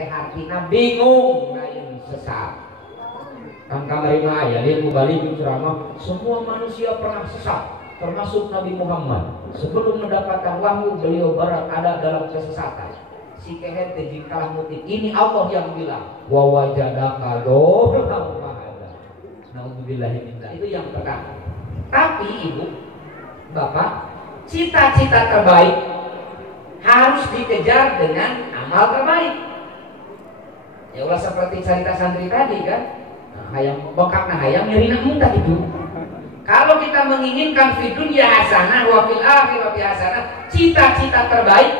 teh hartina bingung lain sesat. Kan kamari mah aya lieu balik ceramah, semua manusia pernah sesat, termasuk Nabi Muhammad. Sebelum mendapatkan wahyu beliau ada dalam kesesatan. Si kehet teh kalah mutik. Ini Allah yang bilang, wa wajadaka dhallan fahada. Nauzubillahi min dzalik. Itu yang pertama. Tapi Ibu, Bapak, cita-cita terbaik harus dikejar dengan amal terbaik. Ya Allah, seperti cerita santri tadi kan, hayang bengkak nah hayang nyerina muntah itu. Kalau kita menginginkan fi dunya hasanah wa fil akhirati hasanah, cita-cita terbaik,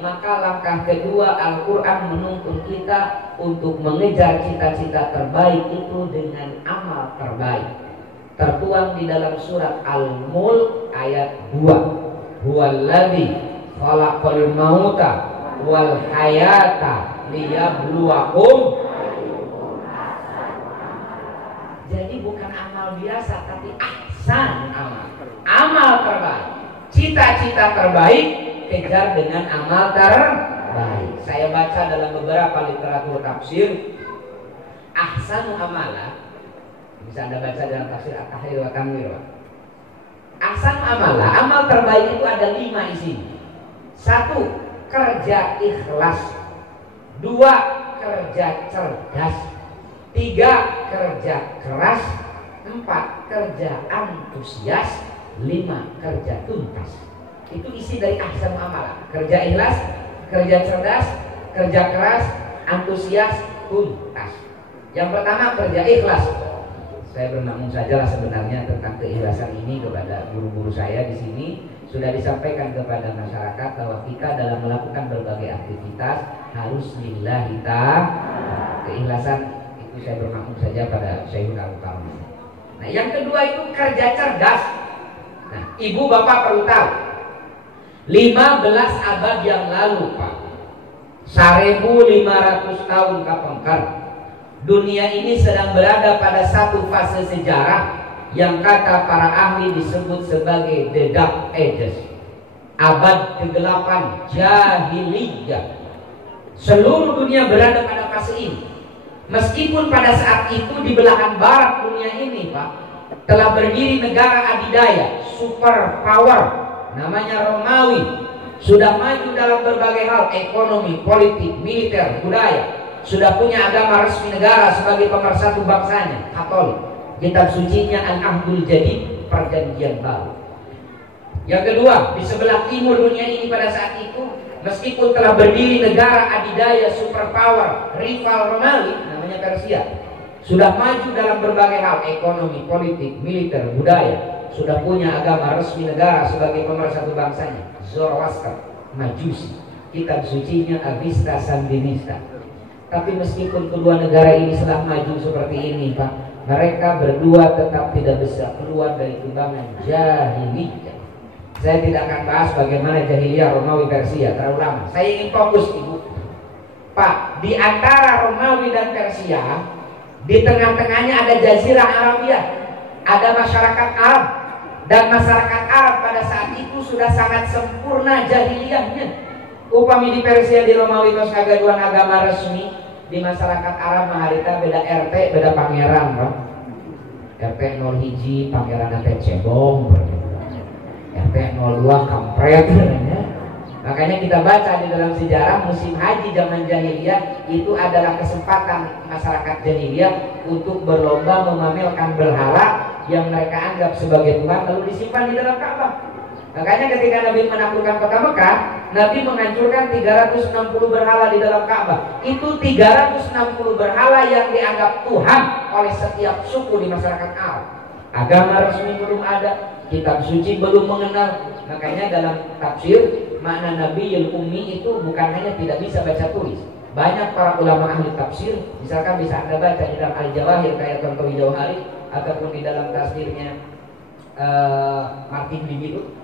maka langkah kedua Al-Quran menuntun kita untuk mengejar cita-cita terbaik itu dengan amal terbaik. Tertuang di dalam surat Al-Mulk ayat 2. Huwallazi khalaqal mauta wal hayata liyabluwakum. Jadi bukan amal biasa, tapi ahsan amal. Amal terbaik. Cita-cita terbaik kejar dengan amal terbaik. Saya baca dalam beberapa literatur tafsir, ahsanu amala, bisa Anda baca dalam tafsir At-Tahrir wa Tanwir. Ahsanu amala, amal terbaik itu ada 5 isinya. 1. Kerja ikhlas. 2. Kerja cerdas. 3. Kerja keras. 4. Kerja antusias. 5. Kerja tuntas. Itu isi dari ahsan amalah. Kerja ikhlas, kerja cerdas, kerja keras, antusias, tuntas. Yang pertama kerja ikhlas. Saya bernaung sajalah sebenarnya tentang keikhlasan ini kepada guru-guru saya di sini. Sudah disampaikan kepada masyarakat bahwa kita dalam melakukan berbagai aktivitas harus lillahi ta'ala. Keikhlasan itu saya bernaung saja pada Syekhul Al-Utama. Nah, yang kedua itu kerja cerdas. Nah, Ibu Bapak perlu tahu, 15 abad yang lalu Pak, 1500 tahun kapengker, dunia ini sedang berada pada satu fase sejarah yang kata para ahli disebut sebagai the dark ages, abad kegelapan jahiliyah. Seluruh dunia berada pada fase ini. Meskipun pada saat itu di belahan barat dunia ini Pak, telah berdiri negara adidaya, super power, namanya Romawi, sudah maju dalam berbagai hal, ekonomi, politik, militer, budaya, sudah punya agama resmi negara sebagai pemersatu bangsanya, Katolik. Kitab sucinya Al-Ahdul Jadid, perjanjian baru. Yang kedua, di sebelah timur dunia ini pada saat itu, meskipun telah berdiri negara adidaya, superpower, rival Romawi, namanya Persia, sudah maju dalam berbagai hal, ekonomi, politik, militer, budaya, sudah punya agama resmi negara sebagai pemersatu bangsanya, Zoroaster, Majusi, kitab sucinya Avesta Sandinista. Tapi meskipun kedua negara ini telah maju seperti ini Pak, mereka berdua tetap tidak bisa keluar dari timbangan jahiliyah. Saya tidak akan bahas bagaimana jahiliyah Romawi Persia, terlalu lama. Saya ingin fokus Ibu. Pak, di antara Romawi dan Persia, di tengah-tengahnya ada Jazirah Arabia, ada masyarakat Arab, dan masyarakat Arab pada saat itu sudah sangat sempurna jahiliyahnya. Upami di Persia, di Romawi itu kagaduan agama resmi. Di masyarakat Arab maharita beda RT, beda pangeran Pak. RT 01 pangeran teh cebong, RT 02 kampret. Makanya kita baca di dalam sejarah musim haji zaman jahiliyah itu adalah kesempatan masyarakat jahiliyah untuk berlomba memamerkan berhala yang mereka anggap sebagai Tuhan lalu disimpan di dalam Ka'bah. Makanya ketika Nabi menaklukkan kota Mekah, Nabi menghancurkan 360 berhala di dalam Ka'bah. Itu 360 berhala yang dianggap Tuhan oleh setiap suku di masyarakat Arab. Agama resmi belum ada, kitab suci belum mengenal. Makanya dalam tafsir, makna Nabi yang ummi itu bukan hanya tidak bisa baca tulis. Banyak para ulama ahli tafsir, misalkan bisa Anda baca di dalam Al-Jawahir kayak Tontowi Jauhari, ataupun di dalam tafsirnya Martin Bibiru.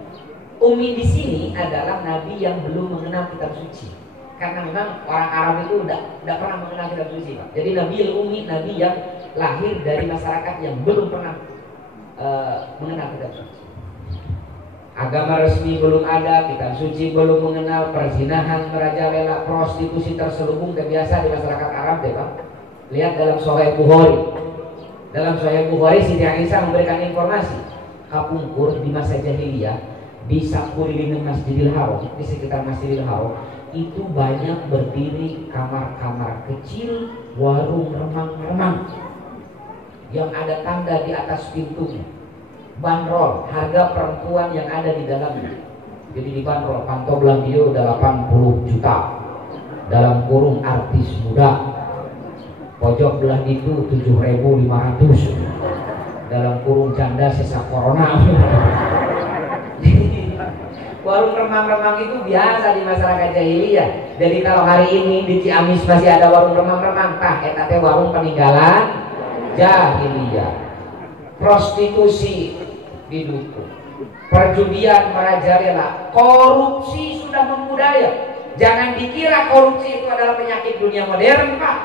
Umi di sini adalah nabi yang belum mengenal kitab suci. Karena memang orang Arab itu tidak pernah mengenal kitab suci, Pak. Jadi Nabi Umi, nabi yang lahir dari masyarakat yang belum pernah mengenal kitab suci. Agama resmi belum ada, kitab suci belum mengenal, perzinahan merajalela, prostitusi terselubung kebiasaan di masyarakat Arab deh Pak. Lihat dalam Sahih Bukhari. Dalam Sahih Bukhari Siti Aisyah memberikan informasi, kapungkur di masa jahiliyah di sakuliling Masjidil Haram, di sekitar Masjidil Haram itu banyak berdiri kamar-kamar kecil, warung remang-remang yang ada tanda di atas pintunya, bandrol harga perempuan yang ada di dalamnya. Jadi di bandrol pantau Blandio 80 juta, dalam kurung artis muda, pojok belah itu 7.500, dalam kurung janda sisa corona. Warung remang-remang itu biasa di masyarakat jahiliyah. Jadi kalau hari ini di Ciamis masih ada warung remang-remang, tah eta teh warung peninggalan jahiliyah. Prostitusi didukung, perjudian merajalela, korupsi sudah membudaya. Jangan dikira korupsi itu adalah penyakit dunia modern Pak.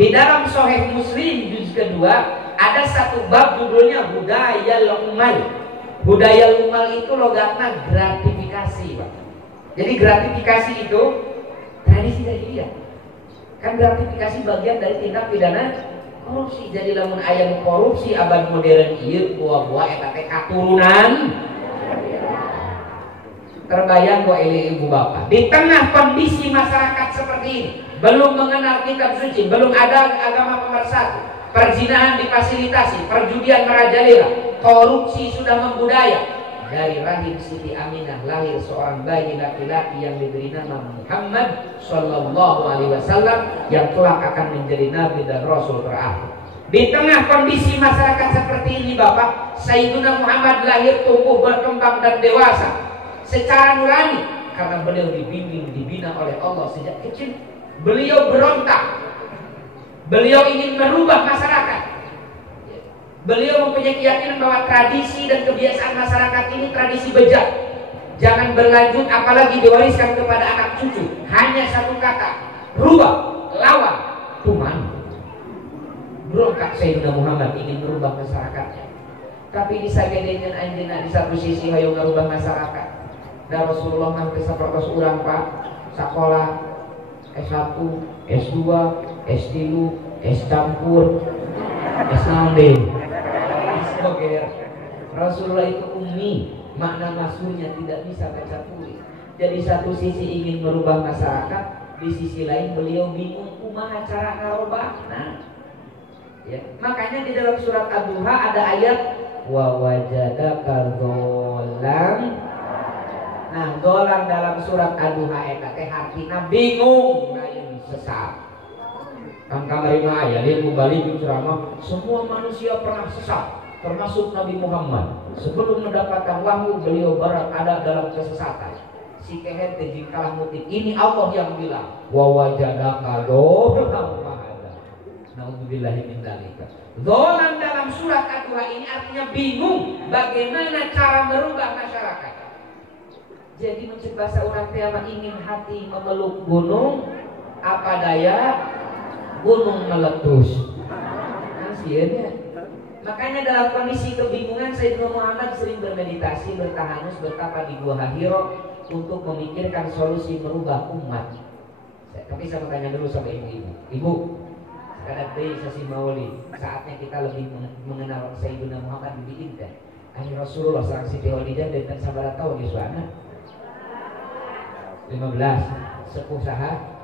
Di dalam Sahih Muslim juz kedua ada satu bab judulnya budaya umal. Budaya umal itu logatnya gratifikasi Pak. Jadi gratifikasi itu tradisi jahiliyah. Kan gratifikasi bagian dari tindak pidana korupsi. Jadi lamun aya korupsi abad modern ieu buah-buah eta teh katurunan. Terbayang kok ibu bapak di tengah kondisi masyarakat seperti ini, belum mengenal kitab suci, belum ada agama pemersatu, perzinahan difasilitasi, perjudian merajalela, korupsi sudah membudaya. Dari rahim Siti Aminah lahir seorang bayi laki-laki yang diberi nama Muhammad Sallallahu Alaihi Wasallam yang kelak akan menjadi nabi dan rasul terakhir. Di tengah kondisi masyarakat seperti ini Bapak, Sayyiduna Muhammad lahir, tumbuh, berkembang dan dewasa secara nurani karena beliau dibimbing, dibina oleh Allah sejak kecil. Beliau berontak, beliau ingin merubah masyarakat. Beliau mempunyai keyakinan bahwa tradisi dan kebiasaan masyarakat ini tradisi bejat, jangan berlanjut apalagi diwariskan kepada anak cucu. Hanya satu kata, rubah, lawan, tuman. Berontak Sayyidina Muhammad ingin merubah masyarakatnya. Tapi di sagedengan anjeunna di satu sisi hayang merubah masyarakat. Dan Rasulullah mah sapertos urang Pak, sekolah S1, S2, S3, S campur, S naon deui. Rasulullah itu ummi, makna maksudnya tidak bisa baca tulis. Jadi satu sisi ingin merubah masyarakat, di sisi lain beliau bingung kumaha cara ngarobahna. Ya, makanya di dalam surat Ad-Duha ada ayat wa wajadaka dholan. Nah, dholan dalam surat Ad-Duha eta teh artina bingung, lain sesat. Kan kamari mah aya dia balik ceramah, semua manusia pernah sesat, termasuk Nabi Muhammad. Sebelum mendapatkan wahyu beliau berada dalam kesesatan. Si kehet teh kalah mutik. Ini Allah yang bilang wa wajadaka dholan. Nauzubillahi min dzalika. Dholan dalam surat Ad-Duha ini artinya bingung bagaimana cara merubah masyarakat. Jadi mencek bahasa orang teh ingin hati memeluk gunung, apa daya gunung meletus. Kan sieun. Makanya dalam kondisi kebingungan Sayyidina Muhammad sering bermeditasi, bertahanus, bertapa di Gua Hiro untuk memikirkan solusi merubah umat. Tapi saya mau tanya dulu sama ibu-ibu. Ibu, sekarang teh sesi maulid, saatnya kita lebih mengenal Sayyidina Muhammad lebih indah. Ani Rasulullah sareng Siti Khadijah dan sabaraha tahun yuswana? 15. Sepuh saha?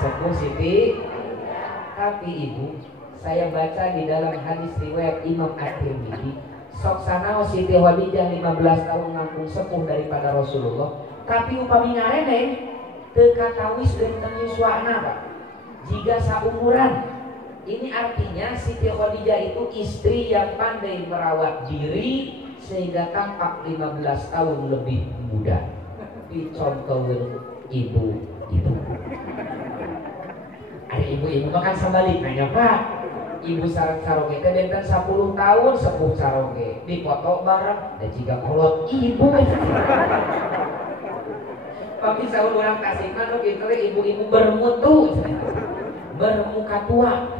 Sepuh Siti. Tapi ibu, saya baca di dalam hadis riwayat Imam At-Tirmidzi, sok sanaos Siti Khadijah 15 tahun langkung sepuh daripada Rasulullah, tapi upami ngareneng teu katawis dengan yuswana Pak. Jika seumuran, ini artinya Siti Khadijah itu istri yang pandai merawat diri sehingga tampak 15 tahun lebih muda. Dicontohin ibu-ibu. Ada ibu-ibu makan sambalik nanya Pak, ibu saroge teh benten 10 tahun sepuh saroge dipoto bareng dan jika kolot ibu. Tapi sahur orang Tasik mah kitu ibu-ibu bermutu, bermuka tua.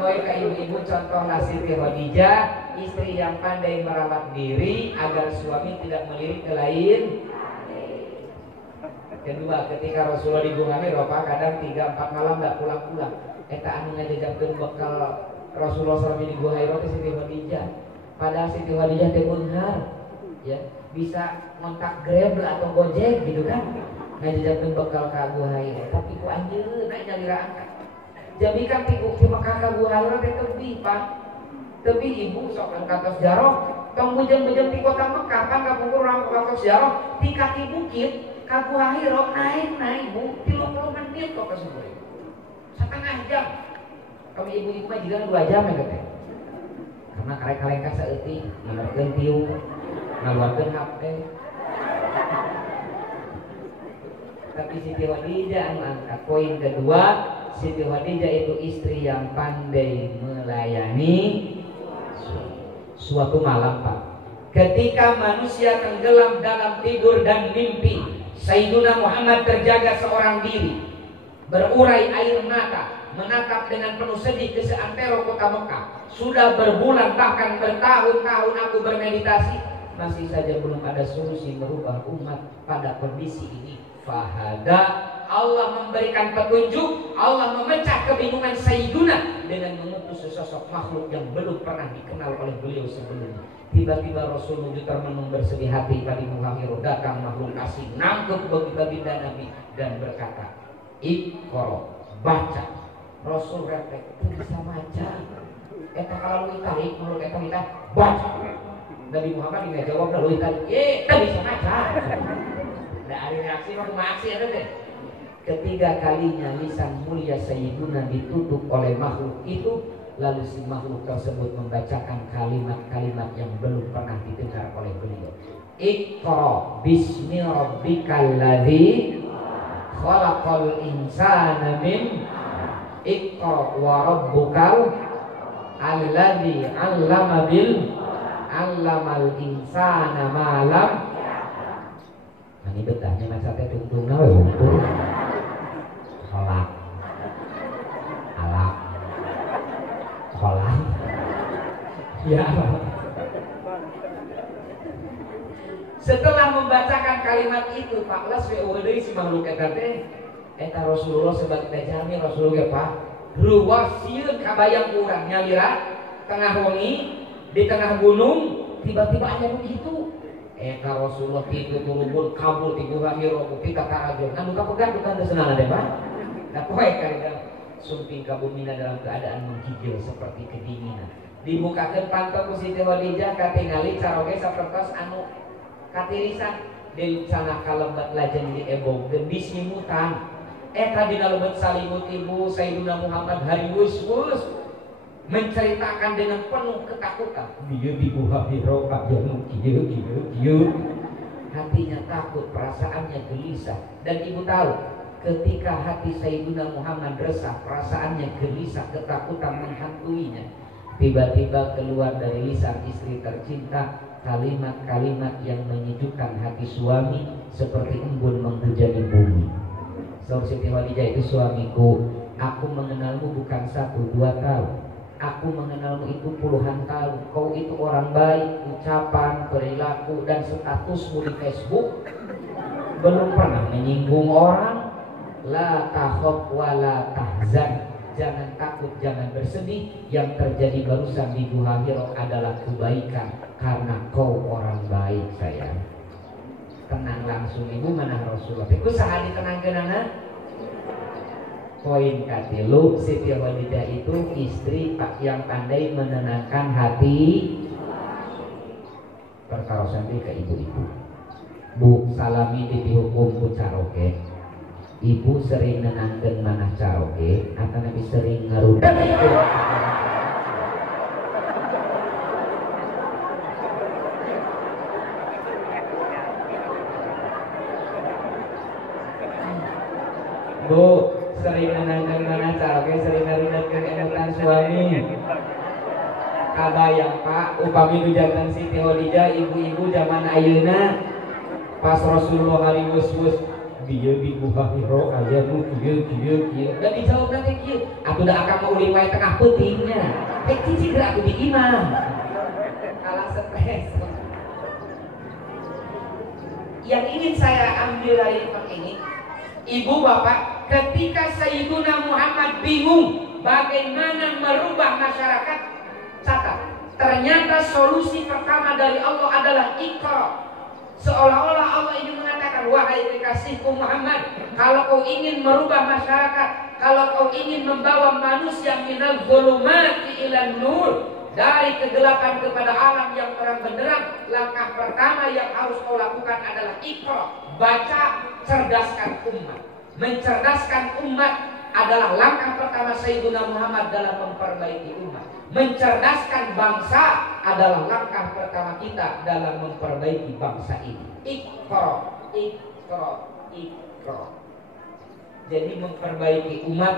wae ka ibu-ibu contohlah Siti Khadijah, istri yang pandai merawat diri agar suami tidak melirik ke lain. Kedua, ketika Rasulullah di Gunung Eropa kadang 3-4 malam tidak pulang-pulang. Eta anu ngajajabkeun bekal Rasulullah SAW di Gunung Eropa Siti Khadijah. Padahal Siti Khadijah teh beunghar, ya bisa ngontak Grab atau Gojek gitu kan. Ngajajabkeun bekal ka Gunung Eropa, tapi ku anjeun naik nyalira angkat. Jadi kan ti Mekah ka Gunung Eropa teh teubi Pak. Teubi ibu sok angkat jarok, tong bujang-bujang di kota Mekah pan kapungkur urang ka jarok di kaki bukit. Kagu Hahiro naik bu 30 menit kok kesumur setengah jam. Kami ibu-ibu mah juga 2 jam ya katanya. Karena karek-karek saeutik ngelerkeun tiung, ngaluarkeun HP. Tapi Siti Khadijah anu angkat. Poin kedua, Siti Khadijah itu istri yang pandai melayani. Suatu malam Pak, ketika manusia tenggelam dalam tidur dan mimpi, Sayyiduna Muhammad terjaga seorang diri, berurai air mata, menatap dengan penuh sedih ke seantero kota Mekah. Sudah berbulan bahkan bertahun-tahun aku bermeditasi, masih saja belum ada solusi merubah umat pada kondisi ini. Fahada, Allah memberikan petunjuk, Allah memecah kebingungan Sayyiduna dengan mengutus sesosok makhluk yang belum pernah dikenal oleh beliau sebelumnya. Tiba-tiba Rasul wujud termenung bersedih hati pada Muhammad, datang makhluk asing nangkep baginda Nabi dan berkata, Iqra, baca. Rasul refleks, bisa baca. Eta kalau lu tarik makhluk eta minta baca. Nabi Muhammad ini jawab lu tarik, bisa baca. Ada reaksi mau maksi ada deh. Ketiga kalinya lisan mulia Sayyiduna ditutup oleh makhluk itu. Lalu si makhluk tersebut membacakan kalimat-kalimat yang belum pernah didengar oleh beliau. Iqra bismi rabbikal ladzi khalaqal insana min Iqra wa rabbukal alladzi 'allama bil 'allamal insana ma lam. Ini betahnya masa teh tungtungna we hukum. Khalaq alaq kolam ya. Setelah membacakan kalimat itu Pak Las dari si makhluk eta Rasulullah sebagai jami Rasulullah Pak ruas sieun kabayang urang nyalira tengah wengi di tengah gunung tiba-tiba aya begitu eta Rasulullah titu turun kabul ti Gunung Hiro ti kakarajeun anu kapegat bukan senana deh Pak da poe karena sumping kabumina dalam keadaan menggigil seperti kedinginan. Dibukakeun pantau ku Siti Khadijah katingali caroge sapertos anu katirisan deui sana kalembat lajeng di ebog gendis nyimutan. Eta dina lebet salimut ibu Sayyiduna Muhammad hariwus-wus menceritakan dengan penuh ketakutan. Dia di Gua Hiro anu kieu. Hatinya takut, perasaannya gelisah dan ibu tahu ketika hati Sayyiduna Muhammad resah, perasaannya gelisah, ketakutan menghantuinya. Tiba-tiba keluar dari lisan istri tercinta kalimat-kalimat yang menyejukkan hati suami seperti embun menghujani bumi. Saur Siti Khadijah itu suamiku, aku mengenalmu bukan 1-2 tahun. Aku mengenalmu itu puluhan tahun. Kau itu orang baik, ucapan, perilaku, dan statusmu di Facebook belum pernah menyinggung orang. La takhaf wa la tahzan. Jangan takut, jangan bersedih. Yang terjadi barusan di Gua Hiro adalah kebaikan karena kau orang baik sayang. Tenang langsung ibu mana Rasulullah. Iku saha ditenangkeunana? Poin katilu, Siti Khadijah itu istri yang pandai menenangkan hati. Perkarosan ke ibu-ibu. Bu salami dihukum ku caroge. Ibu sering nenangkeun manah caroge atau nabi sering ngarudak Bu sering nenangkeun manah caroge sering ngarudakeun enetan suami. Kabayang Pak upami dujantan Siti Khadijah ibu-ibu zaman ayeuna pas Rasulullah hariwus-wus Dia di Guha Hiro aya nu kieu. Da dijawab nanti kieu. Aku da akan mau uli wae tengah peutingnya. Cici geura aku di imam. Kalah stres. Yang ingin saya ambil dari ini, ibu bapak, ketika Sayyiduna Muhammad bingung bagaimana merubah masyarakat, catat, ternyata solusi pertama dari Allah adalah Iqra. Seolah-olah Allah ingin mengatakan, wahai kekasihku Muhammad, kalau kau ingin merubah masyarakat, kalau kau ingin membawa manusia minal zulumati ilan nur, dari kegelapan kepada alam yang terang benderang, langkah pertama yang harus kau lakukan adalah Iqra. Baca, cerdaskan umat. Mencerdaskan umat adalah langkah pertama Sayyiduna Muhammad dalam memperbaiki umat. Mencerdaskan bangsa adalah langkah pertama kita dalam memperbaiki bangsa ini. Iqra, Iqra, Iqra. Jadi memperbaiki umat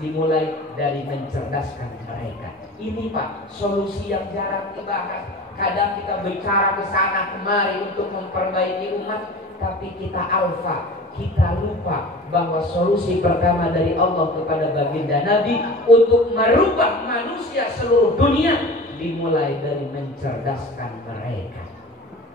dimulai dari mencerdaskan mereka. Ini Pak, solusi yang jarang dibahas. Kadang kita bicara ke sana kemari untuk memperbaiki umat, tapi kita alfa, kita lupa bahwa solusi pertama dari Allah kepada baginda Nabi untuk merubah manusia seluruh dunia dimulai dari mencerdaskan mereka.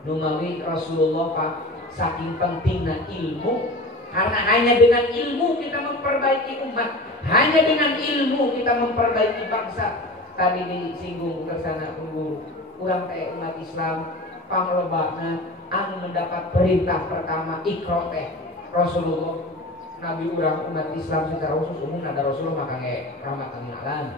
Numawi Rasulullah Pak, saking pentingnya ilmu, karena hanya dengan ilmu kita memperbaiki umat, hanya dengan ilmu kita memperbaiki bangsa. Tadi disinggung ke sana guru, urang teh umat Islam panglebana anu mendapat perintah pertama Iqra teh Rasulullah. Nabi urang umat Islam secara khusus umum ada Rasulullah makanya rahmatan lil alamin.